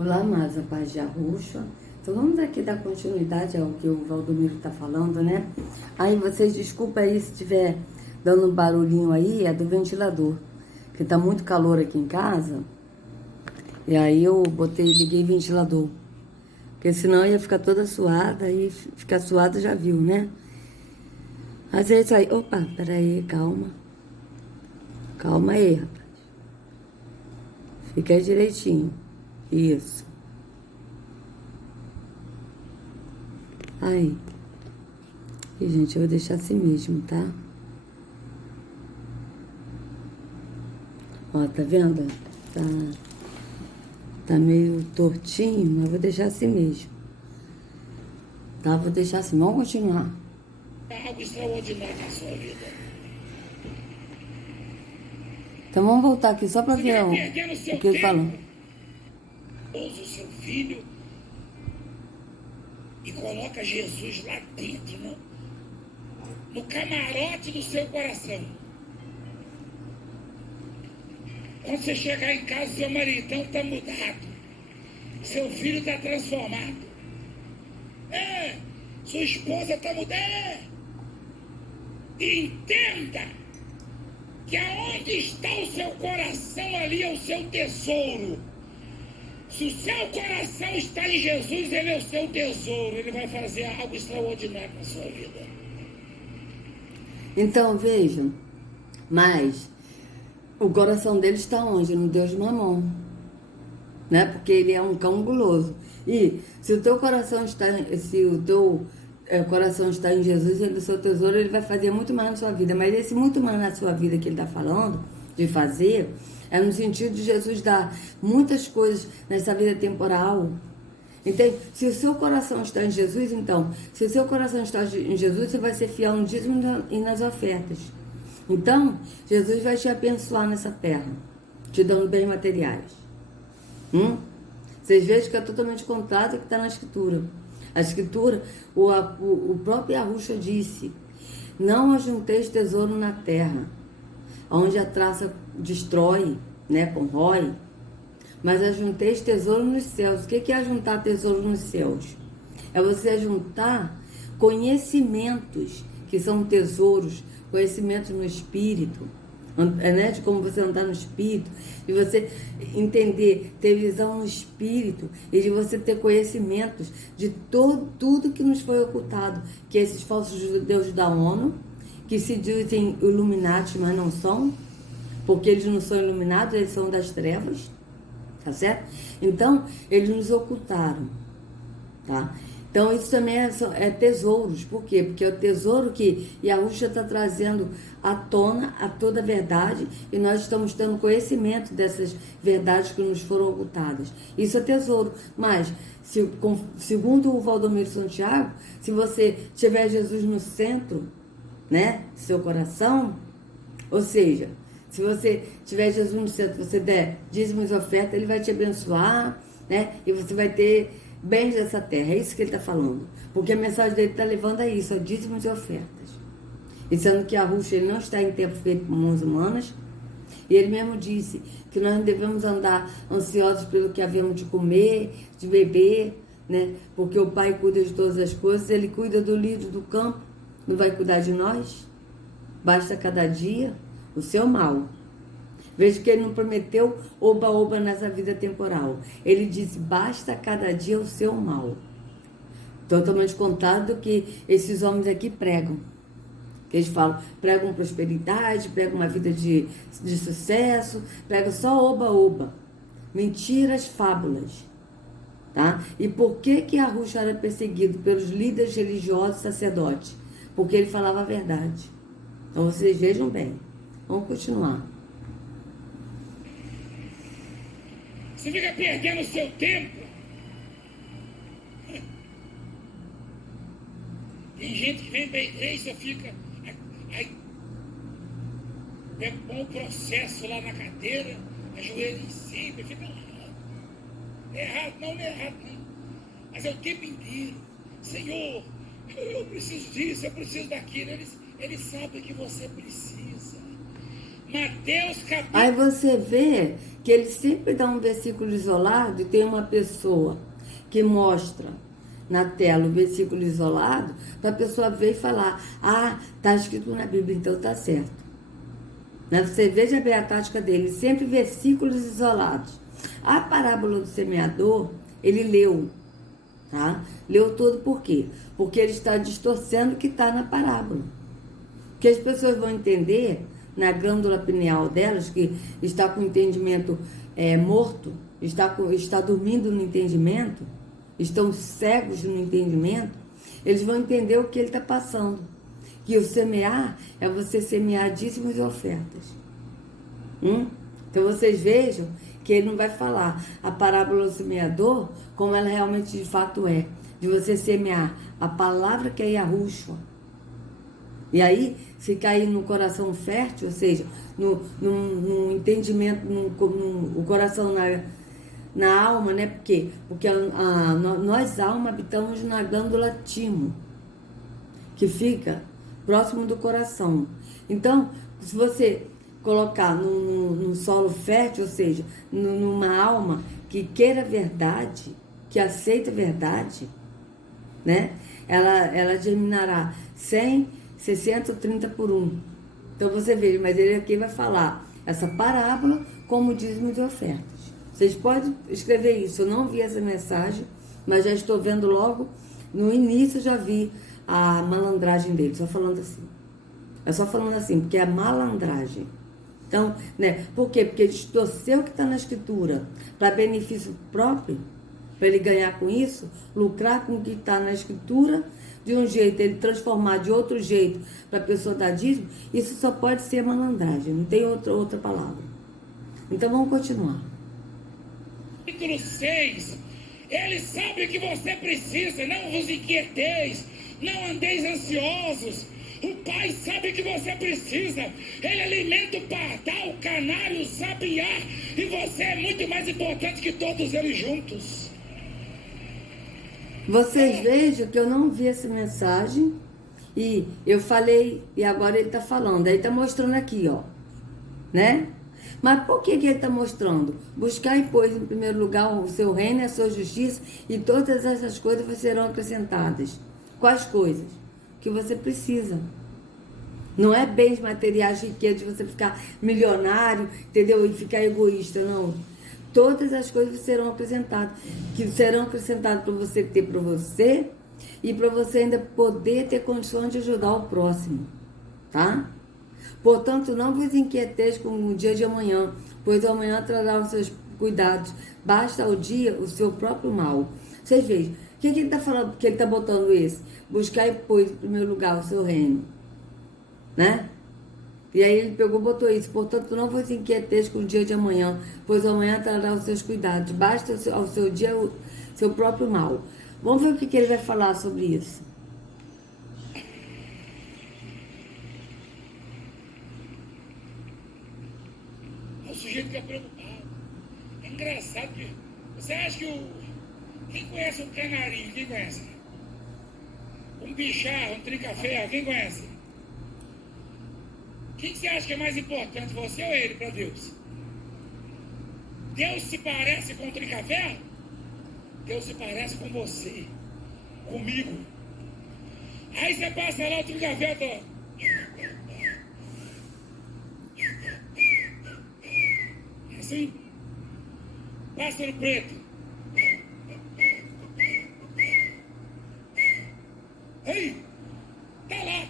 Olá, amados, a paz de Arruxa. Então vamos aqui dar continuidade ao que o Valdomiro está falando, né? Aí vocês desculpa aí se estiver dando um barulhinho aí, é do ventilador, que tá muito calor aqui em casa. E aí eu liguei o ventilador, porque senão eu ia ficar toda suada, e ficar suada já viu, né? Mas é isso aí. Opa, peraí, calma. Calma aí, rapaz. Fica aí direitinho. Isso. Aí. E, gente, eu vou deixar assim mesmo, tá? Ó, tá vendo? Tá meio tortinho, mas eu vou deixar assim mesmo. Tá? Vou deixar assim. Vamos continuar. Algo extraordinário na sua vida. Então vamos voltar aqui só pra Você ver fica perdendo o seu o que ele tempo. falou. Usa o seu filho e coloca Jesus lá dentro, no camarote do seu coração. Quando você chegar em casa, seu maridão está mudado. Seu filho está transformado. Sua esposa está mudada. Entenda que aonde está o seu coração, ali é o seu tesouro. Se o seu coração está em Jesus, ele é o seu tesouro. Ele vai fazer algo extraordinário na sua vida. Então, vejam, mas o coração dele está onde? No Deus de Mamon, né? Porque ele é um cão guloso. E se o teu coração está, coração está em Jesus, ele é o seu tesouro, ele vai fazer muito mais na sua vida. Mas esse muito mais na sua vida que ele está falando de fazer é no sentido de Jesus dar muitas coisas nessa vida temporal. Entende? Se o seu coração está em Jesus, então, se o seu coração está em Jesus, você vai ser fiel no dízimo e nas ofertas. Então, Jesus vai te abençoar nessa terra, te dando bens materiais. Vocês vejam que é totalmente contrário do que está na Escritura. A Escritura, o próprio Arruxa disse: não ajunteis tesouro na terra, onde a traça destrói, né, corrói, mas ajunteis tesouro nos céus. O que é ajuntar tesouro nos céus? É você ajuntar conhecimentos, que são tesouros, conhecimentos no Espírito, né, de como você andar no Espírito, de você entender, ter visão no Espírito, e de você ter conhecimentos de tudo que nos foi ocultado, que esses falsos judeus da ONU, que se dizem Illuminati, mas não são, porque eles não são iluminados, eles são das trevas, tá certo? Então, eles nos ocultaram, tá? Então, isso também é tesouros. Por quê? Porque é o tesouro que Yahushua está trazendo à tona a toda a verdade, e nós estamos tendo conhecimento dessas verdades que nos foram ocultadas. Isso é tesouro. Mas, segundo o Valdomiro Santiago, se você tiver Jesus no centro, né, seu coração, ou seja, se você tiver Jesus no centro, você der dízimos e oferta, ele vai te abençoar, né, e você vai ter bens dessa terra. É isso que ele está falando, porque a mensagem dele está levando a isso, a dízimos e ofertas, e sendo que a Arruxa, ele não está em tempo feito por mãos humanas, e ele mesmo disse que nós não devemos andar ansiosos pelo que havemos de comer, de beber, né, porque o Pai cuida de todas as coisas, ele cuida do lírio do campo, não vai cuidar de nós? Basta cada dia o seu mal. Veja que ele não prometeu oba-oba nessa vida temporal. Ele disse: basta cada dia o seu mal. Totalmente contrário do que esses homens aqui pregam. Eles falam, pregam prosperidade, pregam uma vida de sucesso, pregam só oba-oba. Mentiras, fábulas. Tá? E por que Arruxa era perseguido pelos líderes religiosos e sacerdotes? Porque ele falava a verdade. Então vocês vejam bem. Vamos continuar. Você fica perdendo o seu tempo. Tem gente que vem para a igreja, fica. Aí pega um bom processo lá na cadeira, ajoelha em cima, fica lá. Errado, não é errado, não. Mas é o tempo inteiro. Senhor, eu preciso disso, eu preciso daquilo. Eles sabem que você precisa. Mateus capítulo. Aí você vê que ele sempre dá um versículo isolado e tem uma pessoa que mostra na tela o versículo isolado para a pessoa ver e falar: ah, está escrito na Bíblia, então está certo. Né? Você veja bem a tática dele, sempre versículos isolados. A parábola do semeador, ele leu, tá? Leu todo por quê? Porque ele está distorcendo o que está na parábola. Que as pessoas vão entender na glândula pineal delas, que está com o entendimento morto, está dormindo no entendimento, estão cegos no entendimento, eles vão entender o que ele está passando. Que o semear é você semear dízimos e ofertas. Então vocês vejam que ele não vai falar a parábola do semeador como ela realmente de fato é. De você semear a palavra que é Yahushua. E aí, se cair no coração fértil, ou seja, no entendimento, o coração na alma, né? Por quê? Porque nós, alma, habitamos na glândula timo, que fica próximo do coração. Então, se você colocar num solo fértil, ou seja, numa alma que queira verdade, que aceita verdade, né? Ela germinará 100, 60 ou 30 por 1. Então você veja, mas ele aqui vai falar essa parábola como dízimo de ofertas. Vocês podem escrever isso. Eu não vi essa mensagem, mas já estou vendo logo. No início já vi a malandragem dele, só falando assim. É só falando assim, porque é a malandragem. Então, né? Por quê? Porque ele distorceu o que está na escritura para benefício próprio, para ele ganhar com isso, lucrar com o que está na escritura, de um jeito, ele transformar de outro jeito para a pessoa dar dízimo, isso só pode ser malandragem, não tem outra palavra. Então vamos continuar. Capítulo 6. Ele sabe que você precisa, não vos inquieteis, não andeis ansiosos. O Pai sabe que você precisa. Ele alimenta o pardal, o canário, o sabiá, e você é muito mais importante que todos eles juntos. Vocês vejam que eu não vi essa mensagem e eu falei, e agora ele está falando. Aí está mostrando aqui, ó, né? Mas por que ele está mostrando? Buscar e pois em primeiro lugar o seu reino e a sua justiça, e todas essas coisas serão acrescentadas. Quais coisas? Que você precisa. Não é bens materiais, riqueza, de você ficar milionário, entendeu? E ficar egoísta, não. Todas as coisas serão acrescentadas, que serão acrescentadas para você ter para você e para você ainda poder ter condições de ajudar o próximo, tá? Portanto, não vos inquieteis com o dia de amanhã, pois amanhã trará os seus cuidados. Basta ao dia o seu próprio mal. Vocês vejam, o que ele está falando, que ele está botando esse? Buscar e pois em primeiro lugar o seu reino, né? E aí ele pegou e botou isso. Portanto, não vos inquieteis com o dia de amanhã, pois amanhã trará os seus cuidados. Basta ao seu dia o seu próprio mal. Vamos ver o que ele vai falar sobre isso. O sujeito fica preocupado. É engraçado que... Você acha que quem conhece um canarinho? Quem conhece? Um bicharro, um trinca-ferro, quem conhece? Quem que você acha que é mais importante, você ou ele, para Deus? Deus se parece com o trinca-ferro? Deus se parece com você, comigo. Aí você passa lá, o trinca-ferro tá... Assim, pássaro preto. Aí, tá lá.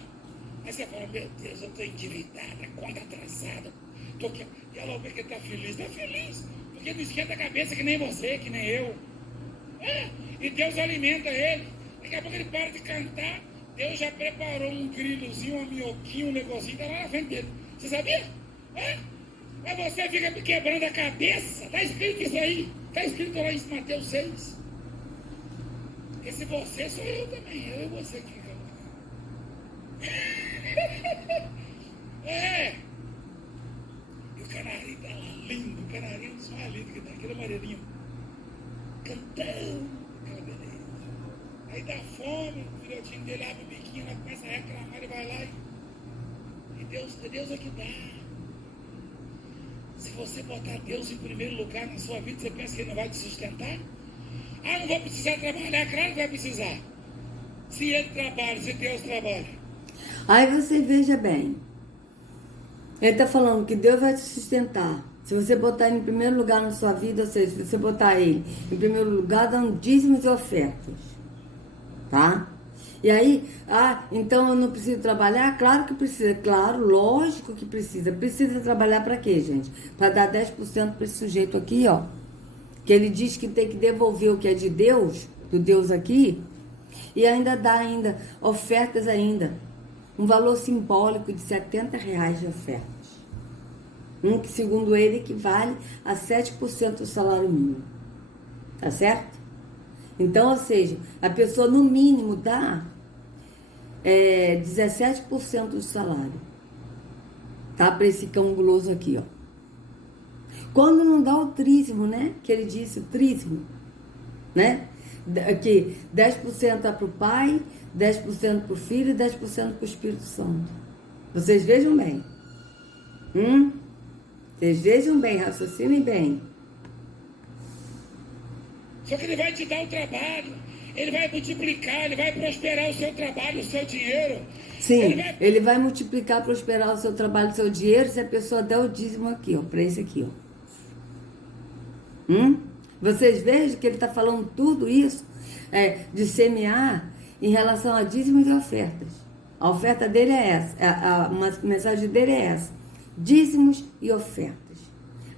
Aí você fala, meu Deus, eu estou endividada, conta atrasada. Tô aqui. E ela vê que ele está feliz. Está feliz, porque não esquenta a cabeça que nem você, que nem eu. E Deus alimenta ele. Daqui a pouco ele para de cantar. Deus já preparou um grilozinho, um minhoquinho, um negocinho, está lá na frente dele. Você sabia? Mas você fica me quebrando a cabeça. Está escrito isso aí. Está escrito lá em Mateus 6. Porque se você, sou eu também. Eu e você que ficamos. E o canarinho tá lá lindo. O canarinho só é lindo que tá. Aquele amarelinho. Cantando. Aquela beleza. Aí dá fome. O filhotinho dele abre o biquinho. Ela começa a reclamar. Ele vai lá e Deus é que dá. Se você botar Deus em primeiro lugar na sua vida, você pensa que ele não vai te sustentar? Ah, não vou precisar trabalhar. Claro que vai precisar. Se ele trabalha, se Deus trabalha. Aí você veja bem. Ele está falando que Deus vai te sustentar. Se você botar ele em primeiro lugar na sua vida, ou seja, se você botar ele em primeiro lugar, dando dízimos e ofertas. Tá? E aí, então eu não preciso trabalhar? Claro que precisa, claro, lógico que precisa. Precisa trabalhar para quê, gente? Para dar 10% para esse sujeito aqui, ó. Que ele diz que tem que devolver o que é de Deus, do Deus aqui, e ainda dá ofertas ainda. Um valor simbólico de R$70 de ofertas. Que, segundo ele, equivale a 7% do salário mínimo. Tá certo? Então, ou seja, a pessoa no mínimo dá 17% do salário. Tá? Para esse cão guloso aqui, ó. Quando não dá o trízimo, né? Que ele disse, o trízimo, né? Que 10% é para o pai, 10% para o filho e 10% para o Espírito Santo. Vocês vejam bem. Vocês vejam bem, raciocinem bem. Só que ele vai te dar o trabalho, ele vai multiplicar, ele vai prosperar o seu trabalho, o seu dinheiro. Sim, ele vai multiplicar, prosperar o seu trabalho, o seu dinheiro, se a pessoa der o dízimo aqui, ó, para esse aqui, ó. Vocês vejam que ele está falando tudo isso de semear em relação a dízimos e ofertas. A oferta dele é essa, uma mensagem dele é essa: dízimos e ofertas.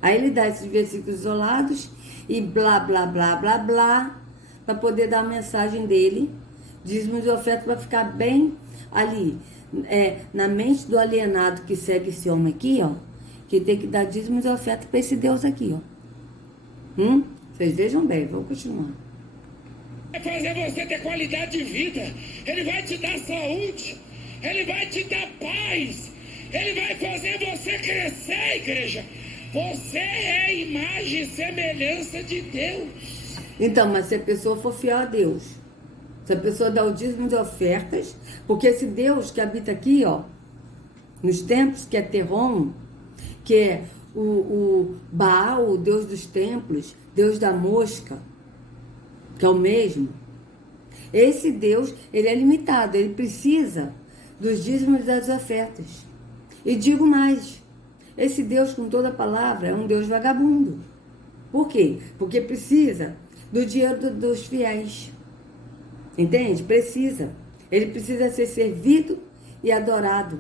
Aí ele dá esses versículos isolados e blá, blá, blá, blá, blá, para poder dar a mensagem dele, dízimos e ofertas, para ficar bem ali, na mente do alienado que segue esse homem aqui, ó, que tem que dar dízimos e ofertas para esse Deus aqui, ó. Vocês vejam bem, vamos continuar. Vai fazer você ter qualidade de vida, ele vai te dar saúde, ele vai te dar paz, ele vai fazer você crescer, igreja. Você é a imagem e semelhança de Deus. Então, mas se a pessoa for fiel a Deus, se a pessoa dá o dízimo de ofertas, porque esse Deus que habita aqui, ó, nos templos, que é Terron, que é o Baal, o Deus dos templos, Deus da mosca, que é o mesmo. Esse Deus, ele é limitado, ele precisa dos dízimos e das ofertas. E digo mais, esse Deus, com toda a palavra, é um Deus vagabundo. Por quê? Porque precisa do dinheiro dos fiéis. Entende? Precisa. Ele precisa ser servido e adorado.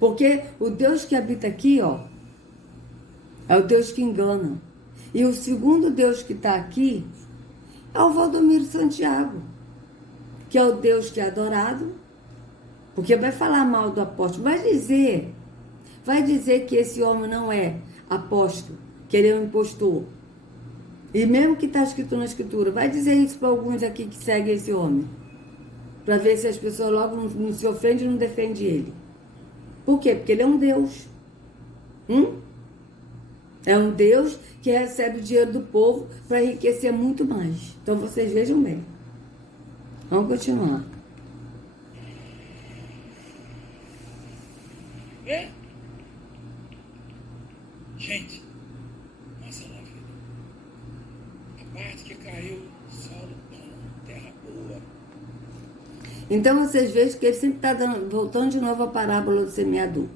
Porque o Deus que habita aqui, ó, é o Deus que engana. E o segundo Deus que está aqui é o Valdomiro Santiago, que é o Deus que é adorado, porque vai falar mal do apóstolo, vai dizer que esse homem não é apóstolo, que ele é um impostor. E mesmo que está escrito na escritura, vai dizer isso para alguns aqui que seguem esse homem, para ver se as pessoas logo não se ofendem e não defendem ele. Por quê? Porque ele é um Deus. É um Deus que recebe o dinheiro do povo para enriquecer muito mais. Então vocês vejam bem. Vamos continuar. Gente, nossa vida. A parte que caiu, solo bom, terra boa. Então vocês vejam que ele sempre está voltando de novo à parábola do semeador,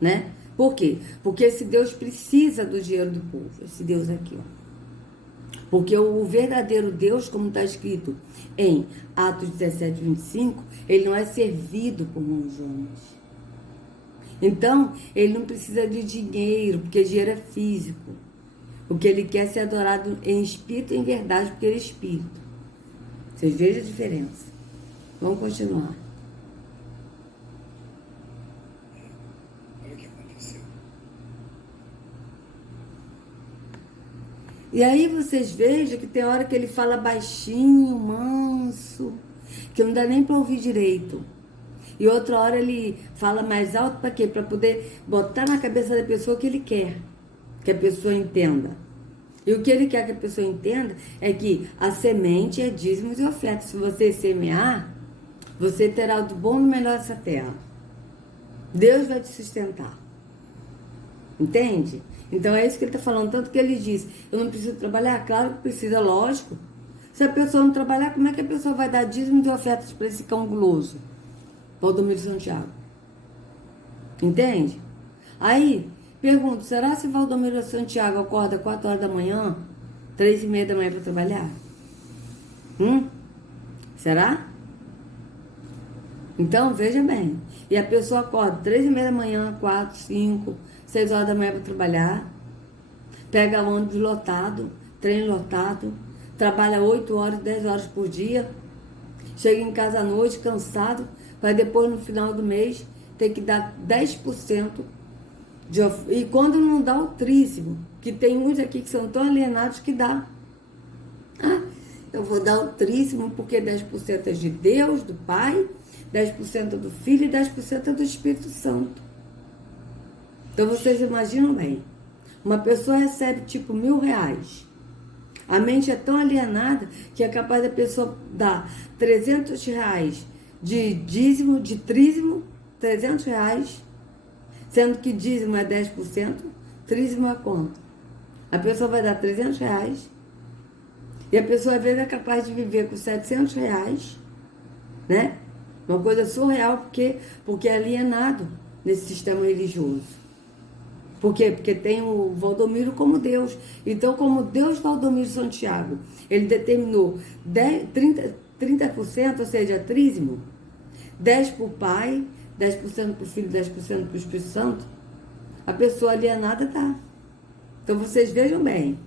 né? Por quê? Porque esse Deus precisa do dinheiro do povo, esse Deus aqui, ó. Porque o verdadeiro Deus, como está escrito em Atos 17, 25, ele não é servido por mãos de homens. Então, ele não precisa de dinheiro, porque dinheiro é físico. O que ele quer é ser adorado em espírito e em verdade, porque ele é espírito. Vocês vejam a diferença. Vamos continuar. Olha o que aconteceu. E aí vocês vejam que tem hora que ele fala baixinho, manso, que não dá nem para ouvir direito. E outra hora ele fala mais alto para quê? Para poder botar na cabeça da pessoa o que ele quer que a pessoa entenda. E o que ele quer que a pessoa entenda é que a semente é dízimos e ofertas. Se você semear, você terá o do bom e do melhor dessa terra. Deus vai te sustentar. Entende? Então é isso que ele está falando. Tanto que ele diz, eu não preciso trabalhar? Claro que precisa, lógico. Se a pessoa não trabalhar, como é que a pessoa vai dar dízimo de ofertas para esse cão guloso? Valdomiro Santiago. Entende? Aí, pergunto, será se Valdomiro Santiago acorda 4 horas da manhã, 3h30 da manhã para trabalhar? Será? Então, veja bem. E a pessoa acorda 3h30 da manhã, 4, 5, 6 horas da manhã para trabalhar, pega ônibus lotado, trem lotado, trabalha 8 horas, 10 horas por dia, chega em casa à noite cansado, para depois no final do mês ter que dar 10% e quando não dá o trízimo, que tem uns aqui que são tão alienados que dá. Eu vou dar o trízimo porque 10% é de Deus, do Pai, 10% do Filho e 10% é do Espírito Santo. Então vocês imaginam bem, uma pessoa recebe tipo R$1.000. A mente é tão alienada que é capaz da pessoa dar R$300 de dízimo, de trízimo, R$300, sendo que dízimo é 10%, trízimo é quanto? A pessoa vai dar R$300 e a pessoa às vezes é capaz de viver com R$700, né? Uma coisa surreal porque é alienado nesse sistema religioso. Por quê? Porque tem o Valdomiro como Deus. Então, como Deus Valdomiro Santiago, ele determinou 30%, ou seja, trízimo, 10% para o Pai, 10% para o Filho, 10% para o Espírito Santo, a pessoa alienada dá. Então, vocês vejam bem.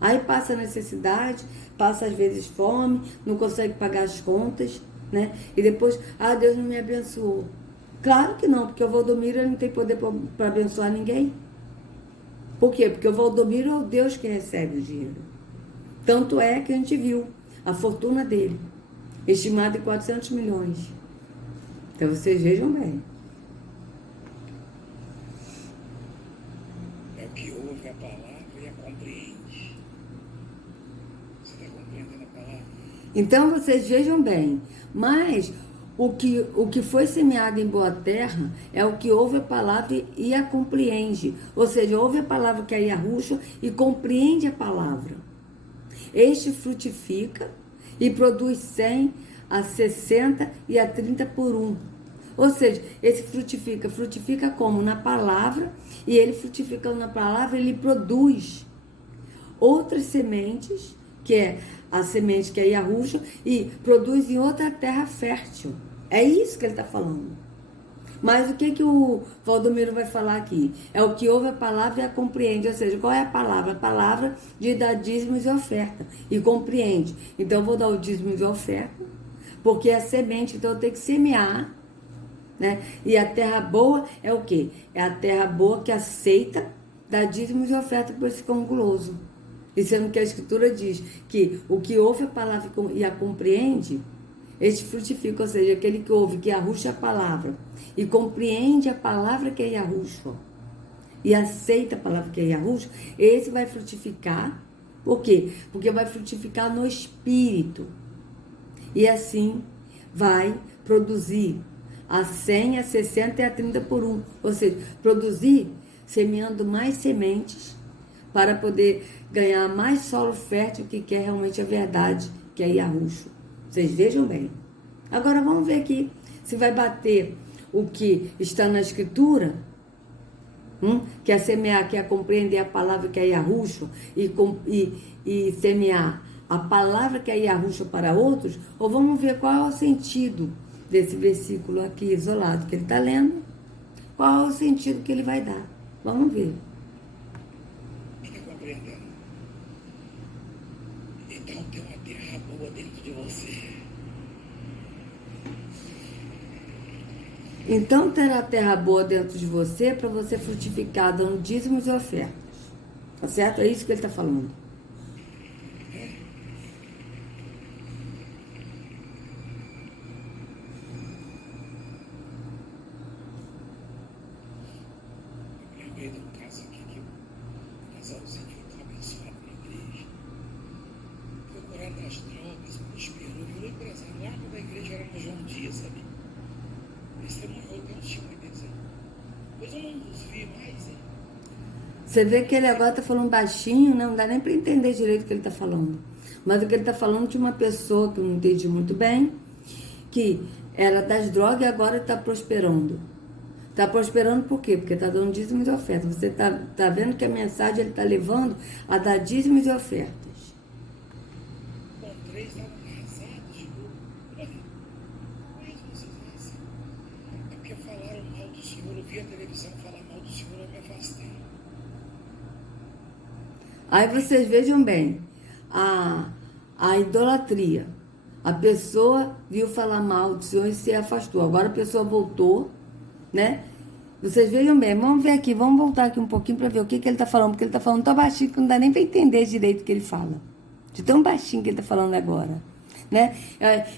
Aí passa necessidade, passa às vezes fome, não consegue pagar as contas, né? E depois, Deus não me abençoou. Claro que não, porque o Valdomiro não tem poder para abençoar ninguém. Por quê? Porque o Valdomiro é o Deus que recebe o dinheiro. Tanto é que a gente viu a fortuna dele, estimada em 400 milhões. Então vocês vejam bem. É o que ouve a palavra e a compreende. Você está compreendendo a palavra? Então vocês vejam bem. Mas o que foi semeado em boa terra é o que ouve a palavra e a compreende. Ou seja, ouve a palavra que é Yahushua e compreende a palavra. Este frutifica e produz 100, a 60 e a 30 por 1. Ou seja, esse frutifica como? Na palavra, e ele frutificando na palavra, ele produz outras sementes, que é a semente que é Yahushua, e produz em outra terra fértil. É isso que ele está falando. Mas o que o Valdomiro vai falar aqui? É o que ouve a palavra e a compreende. Ou seja, qual é a palavra? A palavra de dar dízimos e oferta. E compreende. Então, eu vou dar o dízimo e oferta, porque é semente, então eu tenho que semear, né? E a terra boa é o quê? É a terra boa que aceita dar dízimos e oferta por esse cão guloso. E sendo que a Escritura diz que o que ouve a palavra e a compreende, este frutifica, ou seja, aquele que ouve, que Yahushua a palavra, e compreende a palavra que é Yahushua, e aceita a palavra que é Yahushua, esse vai frutificar. Por quê? Porque vai frutificar no Espírito. E assim vai produzir a 100, a 60 e a 30 por 1. Ou seja, produzir semeando mais sementes para poder ganhar mais solo fértil, que é realmente a verdade, que é Yahushua. Vocês vejam bem. Agora vamos ver aqui se vai bater o que está na Escritura, que é semear, que é compreender a palavra que é Yahushua e semear a palavra que é Yahushua para outros, ou vamos ver qual é o sentido desse versículo aqui isolado que ele está lendo, qual é o sentido que ele vai dar. Vamos ver. Está compreendendo? Então tem uma terra boa dentro de você. Então terá terra boa dentro de você para você frutificar, dando dízimos e ofertas. Tá certo? É isso que ele está falando. Lembrei de um caso aqui que um casalzinho foi tão abençoado na igreja. Foi curado das drogas, prosperou, virou empresário lá da igreja, era no João Dias, sabe? Testemunhou, tem uns testemunhos deles aí. Depois eu não os vi mais, hein? Você vê que ele agora está falando baixinho, né? Não dá nem para entender direito o que ele está falando. Mas o que ele está falando de uma pessoa que eu não entendi muito bem, que era das drogas e agora está prosperando. Está prosperando por quê? Porque está dando dízimos e ofertas. Você tá vendo que a mensagem ele está levando a dar dízimos e ofertas. Com 3 estavam arrasados. Olha, mas vocês assim. É porque falaram mal do Senhor, eu vi a televisão falar mal do Senhor, eu me afastei. Aí vocês vejam bem, a idolatria. A pessoa viu falar mal do Senhor e se afastou. Agora a pessoa voltou, né? Vocês vejam bem, vamos ver aqui, vamos voltar aqui um pouquinho para ver o que ele está falando, porque ele está falando tão baixinho que não dá nem para entender direito o que ele fala. De tão baixinho que ele está falando agora, né?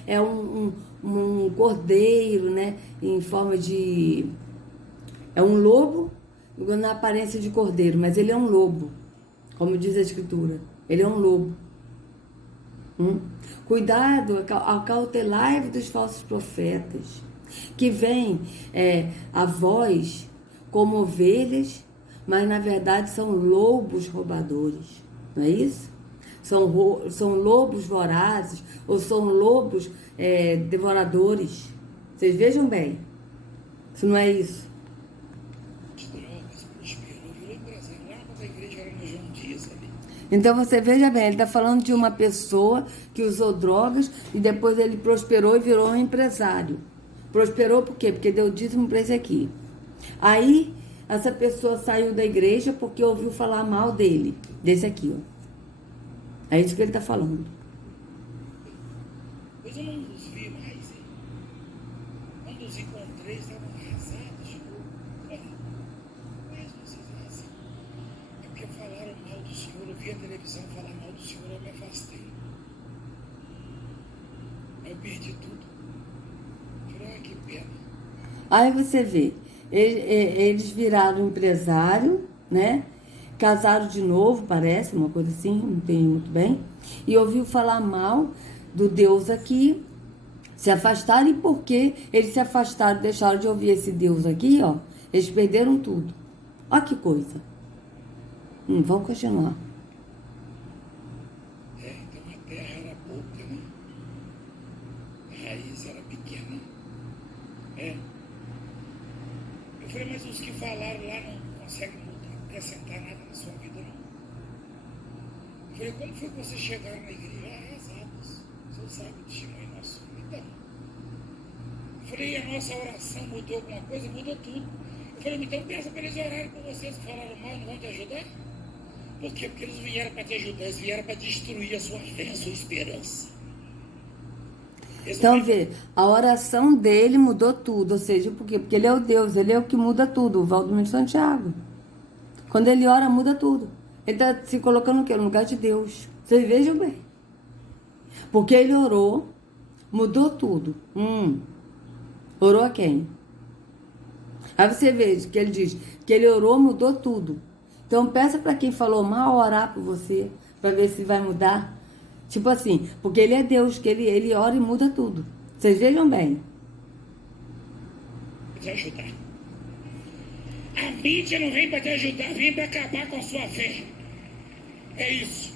É um cordeiro, né? Em forma de... É um lobo na aparência de cordeiro, mas ele é um lobo, como diz a Escritura. Ele é um lobo. Cuidado, acautelai-vos dos falsos profetas, que vêm a voz como ovelhas, mas na verdade são lobos roubadores, não é isso? São lobos vorazes, ou são lobos devoradores. Vocês vejam bem, isso não é isso? Drogas, prosperou, virou empresário. Lá quando a igreja era no João Dias ali. Então você veja bem, ele está falando de uma pessoa que usou drogas e depois ele prosperou e virou um empresário. Prosperou por quê? Porque deu dízimo para esse aqui. Aí, essa pessoa saiu da igreja porque ouviu falar mal dele, desse aqui, ó. É isso que ele está falando. Pois eu não os vi mais, hein? Quando os encontrei, estavam arrasados. Olha, mas vocês assim. É porque falaram mal do Senhor, eu vi a televisão falar mal do Senhor, eu me afastei. Eu perdi tudo. Falei, que pena. Aí você vê, eles viraram empresário, né? Casaram de novo, parece, uma coisa assim, não entendi muito bem. E ouviu falar mal do Deus aqui, se afastaram. E porque eles se afastaram, deixaram de ouvir esse Deus aqui, ó, eles perderam tudo. Olha que coisa. Vamos continuar. Então a terra era pouca, né? A raiz era pequena. Eu falei, mas os que falaram lá não conseguem acrescentar nada na sua vida, não? Eu falei, como foi que vocês chegaram na igreja? Arrasados. Você sabe o testemunho nosso. Então, eu falei, e a nossa oração mudou alguma coisa? Mudou tudo. Eu falei, então peça para eles orarem por vocês que falaram mal, não vão te ajudar? Por quê? Porque eles vieram para te ajudar, eles vieram para destruir a sua fé, a sua esperança. Então, vê, a oração dele mudou tudo. Ou seja, por quê? Porque ele é o Deus, ele é o que muda tudo, o Valdomiro Santiago. Quando ele ora, muda tudo. Ele está se colocando o quê? No lugar de Deus. Vocês vejam bem. Porque ele orou, mudou tudo. Orou a quem? Aí você vê que ele diz que ele orou, mudou tudo. Então peça para quem falou mal orar por você, para ver se vai mudar. Tipo assim, porque ele é Deus, que ele ora e muda tudo. Vocês vejam bem. Te ajudar. A mídia não vem para te ajudar, vem para acabar com a sua fé. É isso.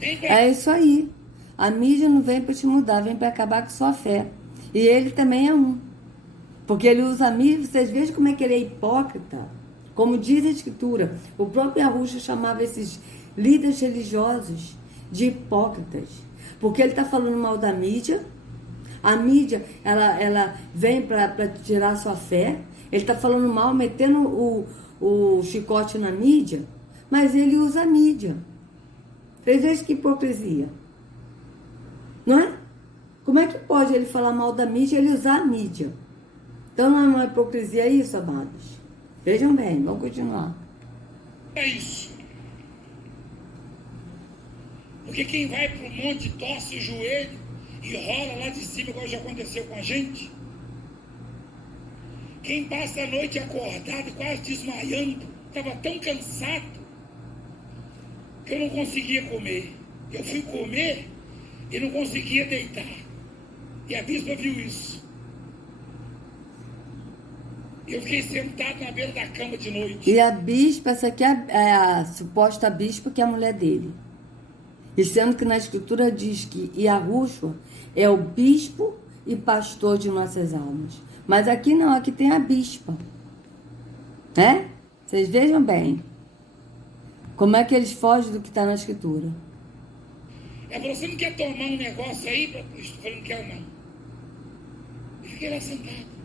É isso aí. A mídia não vem para te mudar, vem para acabar com a sua fé. E ele também é um. Porque ele usa a mídia, vocês vejam como é que ele é hipócrita. Como diz a Escritura, o próprio Arusha chamava esses líderes religiosos de hipócritas. Porque ele está falando mal da mídia. A mídia, ela vem para tirar a sua fé. Ele está falando mal, metendo o chicote na mídia. Mas ele usa a mídia. Vocês vejam que hipocrisia. Não é? Como é que pode ele falar mal da mídia e ele usar a mídia? Então não é uma hipocrisia isso, amados? Vejam bem, vamos continuar. É isso. Porque quem vai para o monte torce o joelho e rola lá de cima, igual já aconteceu com a gente. Quem passa a noite acordado, quase desmaiando, estava tão cansado que eu não conseguia comer. Eu fui comer e não conseguia deitar. E a bispa viu isso. Eu fiquei sentado na beira da cama de noite. E a bispa, essa aqui é a suposta bispa que é a mulher dele. E sendo que na escritura diz que Yahushua é o bispo e pastor de nossas almas. Mas aqui não, aqui tem a bispa. Né? Vocês vejam bem. Como é que eles fogem do que está na escritura. Você não quer tomar um negócio aí? Eu falei, não quero não. E fiquei lá sentado.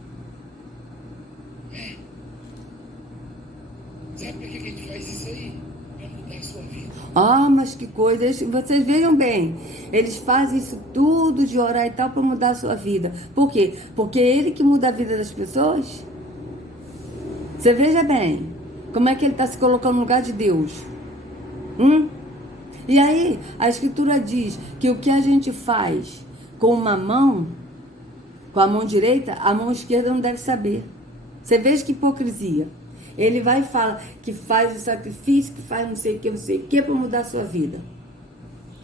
Sabe por que a gente faz isso aí? Para mudar a sua vida. Ah, mas que coisa. Vocês vejam bem. Eles fazem isso tudo de orar e tal para mudar a sua vida. Por quê? Porque é ele que muda a vida das pessoas. Você veja bem. Como é que ele está se colocando no lugar de Deus? E aí, a escritura diz que o que a gente faz com uma mão, com a mão direita, a mão esquerda não deve saber. Você veja que hipocrisia. Ele vai e fala que faz o sacrifício, que faz não sei o que, para mudar a sua vida.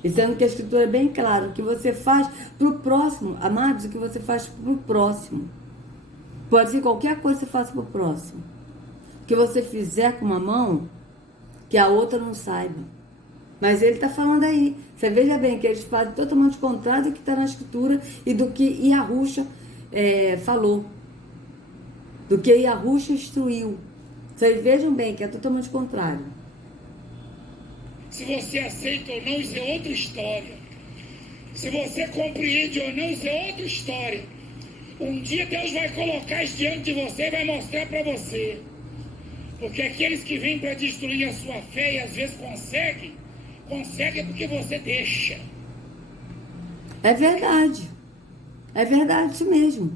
E sendo que a escritura é bem clara, o que você faz para o próximo, amados, o que você faz para o próximo. Pode ser qualquer coisa que você faça para o próximo. O que você fizer com uma mão, que a outra não saiba. Mas ele está falando aí. Você veja bem que eles fazem totalmente o contrário do que está na escritura e do que Yahushua falou. Do que Yahushua instruiu. Vocês vejam bem que é totalmente o contrário. Se você aceita ou não, isso é outra história. Se você compreende ou não, isso é outra história. Um dia Deus vai colocar isso diante de você e vai mostrar para você. Porque aqueles que vêm para destruir a sua fé e às vezes conseguem porque você deixa. É verdade. É verdade isso mesmo.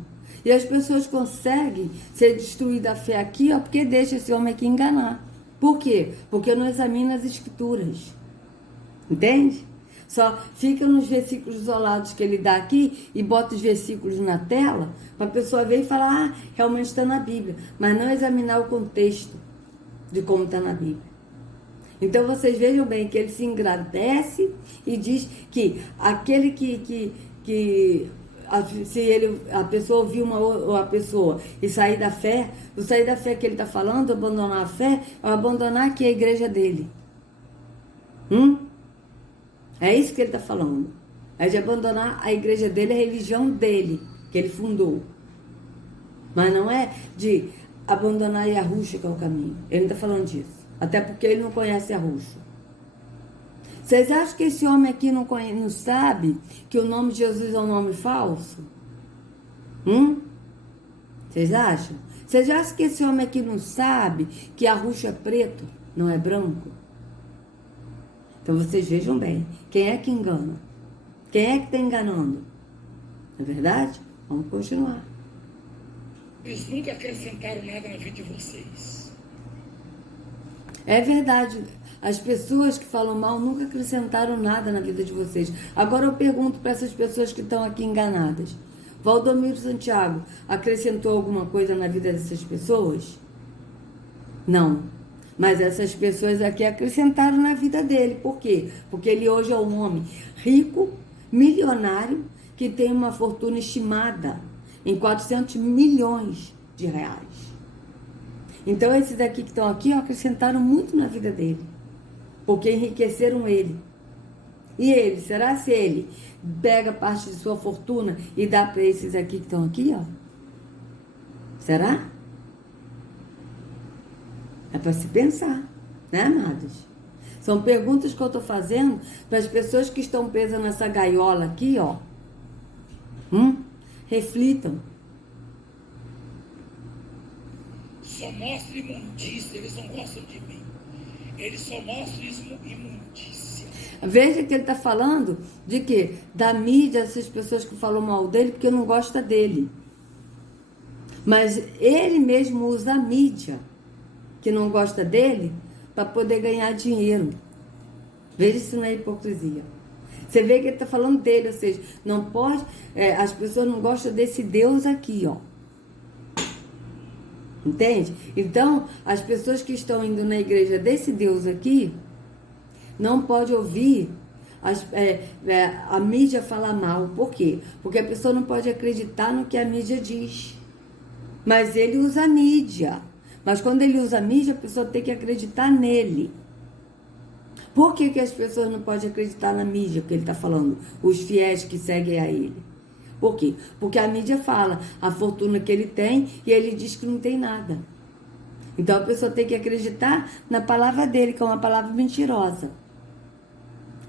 E as pessoas conseguem ser destruídas a fé aqui, porque deixa esse homem aqui enganar. Por quê? Porque não examina as escrituras. Entende? Só fica nos versículos isolados que ele dá aqui e bota os versículos na tela para a pessoa ver e falar, realmente está na Bíblia. Mas não examinar o contexto de como está na Bíblia. Então vocês vejam bem que ele se engrandece e diz que aquele se a pessoa ouvir uma pessoa e sair da fé, o sair da fé que ele está falando, abandonar a fé, é abandonar aqui a igreja dele. É isso que ele está falando. É de abandonar a igreja dele, a religião dele, que ele fundou. Mas não é de abandonar Yahushua, que é o caminho. Ele não está falando disso. Até porque ele não conhece Yahushua. Vocês acham que esse homem aqui não sabe que o nome de Jesus é um nome falso? Vocês acham? Vocês acham que esse homem aqui não sabe que Yahushua é preto, não é branco? Então vocês vejam bem. Quem é que engana? Quem é que está enganando? Não é verdade? Vamos continuar. Eles nunca acrescentaram nada na vida de vocês. É verdade. As pessoas que falam mal nunca acrescentaram nada na vida de vocês. Agora eu pergunto para essas pessoas que estão aqui enganadas. Valdomiro Santiago acrescentou alguma coisa na vida dessas pessoas? Não. Mas essas pessoas aqui acrescentaram na vida dele. Por quê? Porque ele hoje é um homem rico, milionário, que tem uma fortuna estimada em 400 milhões de reais. Então esses aqui que estão aqui acrescentaram muito na vida dele. Porque enriqueceram ele. E ele, será se ele pega parte de sua fortuna e dá para esses aqui que estão aqui, ó? Será? É para se pensar, né, amados? São perguntas que eu estou fazendo para as pessoas que estão presas nessa gaiola aqui, ó. Reflitam. Só mostra imundícia, eles não gostam de mim. Eles só mostram imundícia. Veja que ele está falando de quê? Da mídia, essas pessoas que falam mal dele porque não gostam dele. Mas ele mesmo usa a mídia que não gosta dele para poder ganhar dinheiro. Veja se não é hipocrisia. Você vê que ele está falando dele, ou seja, não pode, as pessoas não gostam desse Deus aqui, ó. Entende? Então, as pessoas que estão indo na igreja desse Deus aqui, não pode ouvir a mídia falar mal. Por quê? Porque a pessoa não pode acreditar no que a mídia diz. Mas ele usa a mídia. Mas quando ele usa a mídia, a pessoa tem que acreditar nele. Por que as pessoas não podem acreditar na mídia que ele está falando? Os fiéis que seguem a ele. Por quê? Porque a mídia fala a fortuna que ele tem e ele diz que não tem nada. Então a pessoa tem que acreditar na palavra dele, que é uma palavra mentirosa.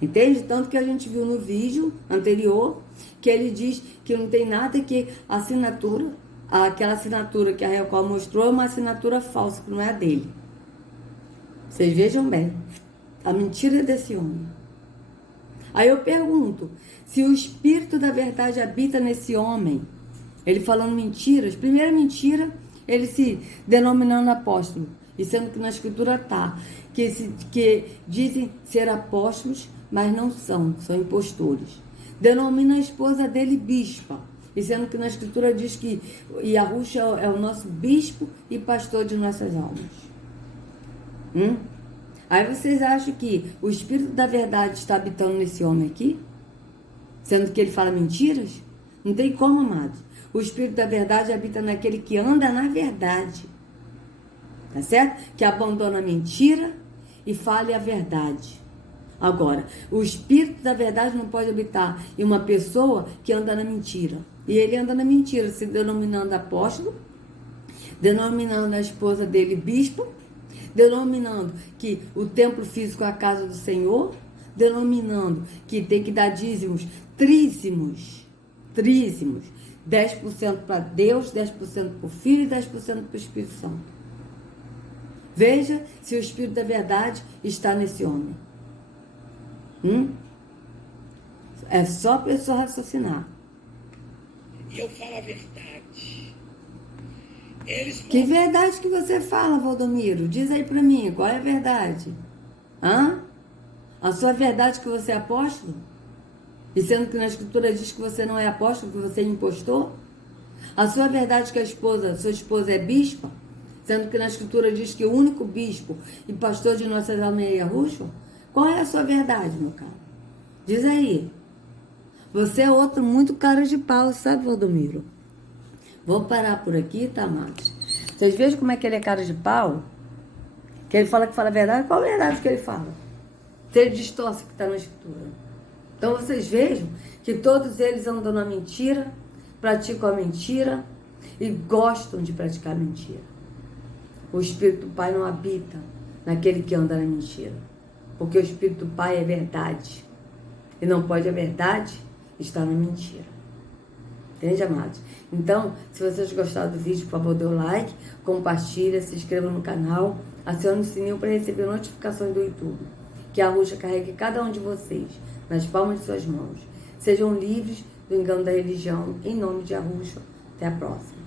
Entende? Tanto que a gente viu no vídeo anterior que ele diz que não tem nada, que a assinatura, aquela assinatura que a Record mostrou é uma assinatura falsa, que não é a dele. Vocês vejam bem. A mentira desse homem. Aí eu pergunto, se o Espírito da verdade habita nesse homem, ele falando mentiras, primeira mentira, ele se denominando apóstolo, e sendo que na Escritura está, que dizem ser apóstolos, mas não são impostores. Denomina a esposa dele bispa, e sendo que na Escritura diz que Yahushua é o nosso bispo e pastor de nossas almas. Aí vocês acham que o Espírito da verdade está habitando nesse homem aqui? Sendo que ele fala mentiras? Não tem como, amados. O Espírito da verdade habita naquele que anda na verdade. Tá certo? Que abandona a mentira e fale a verdade. Agora, o Espírito da verdade não pode habitar em uma pessoa que anda na mentira. E ele anda na mentira, se denominando apóstolo, denominando a esposa dele bispo, denominando que o templo físico é a casa do Senhor, denominando que tem que dar dízimos trízimos, 10% para Deus, 10% para o Filho e 10% para o Espírito Santo. Veja se o Espírito da verdade está nesse homem. É só a pessoa raciocinar. E eu falo a verdade. Que verdade que você fala, Valdomiro? Diz aí pra mim, qual é a verdade? A sua verdade que você é apóstolo? E sendo que na Escritura diz que você não é apóstolo, que você é impostor? A sua verdade que sua esposa é bispa? Sendo que na Escritura diz que o único bispo e pastor de nossas almas é Yahushua? Qual é a sua verdade, meu caro? Diz aí. Você é outro muito cara de pau, sabe, Valdomiro? Vou parar por aqui, tá, amados? Vocês vejam como é que ele é cara de pau? Que ele fala que fala a verdade. Qual a verdade que ele fala? Se ele distorce o que está na Escritura. Então vocês vejam que todos eles andam na mentira, praticam a mentira e gostam de praticar a mentira. O Espírito do Pai não habita naquele que anda na mentira. Porque o Espírito do Pai é verdade. E não pode a verdade estar na mentira. Entende, amados? Então, se vocês gostaram do vídeo, por favor, dê o like, compartilha, se inscreva no canal, acione o sininho para receber notificações do YouTube. Que a Yahushua carregue cada um de vocês nas palmas de suas mãos. Sejam livres do engano da religião, em nome de Yahushua. Até a próxima.